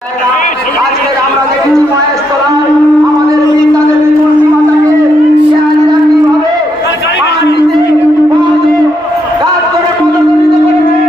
আজকে আমরা দেখেছি মহেশ তলায় আমাদের বিদ্যাদের বিপুল সীমাটাকে শেয়ারিরা কিভাবে কাজ করে পদদলিত করবে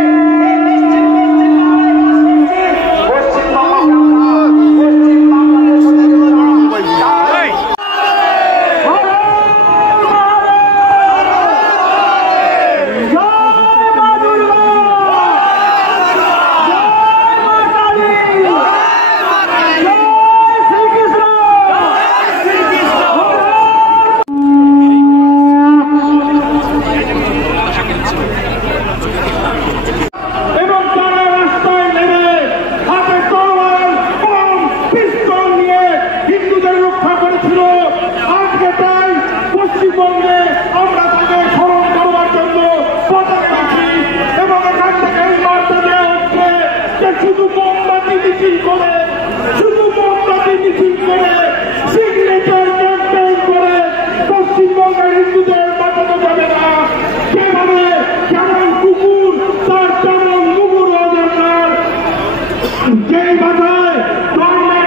শুধু মোমবাতি মিছিল করে সিগনেচার ক্যাম্পেইন করে পশ্চিমবঙ্গের হিন্দুদের বাঁচানো যাবে না। যেভাবে যেমন কুকুর তার তেমন মুগুর দরকার, যেই ভাষায় ধর্মের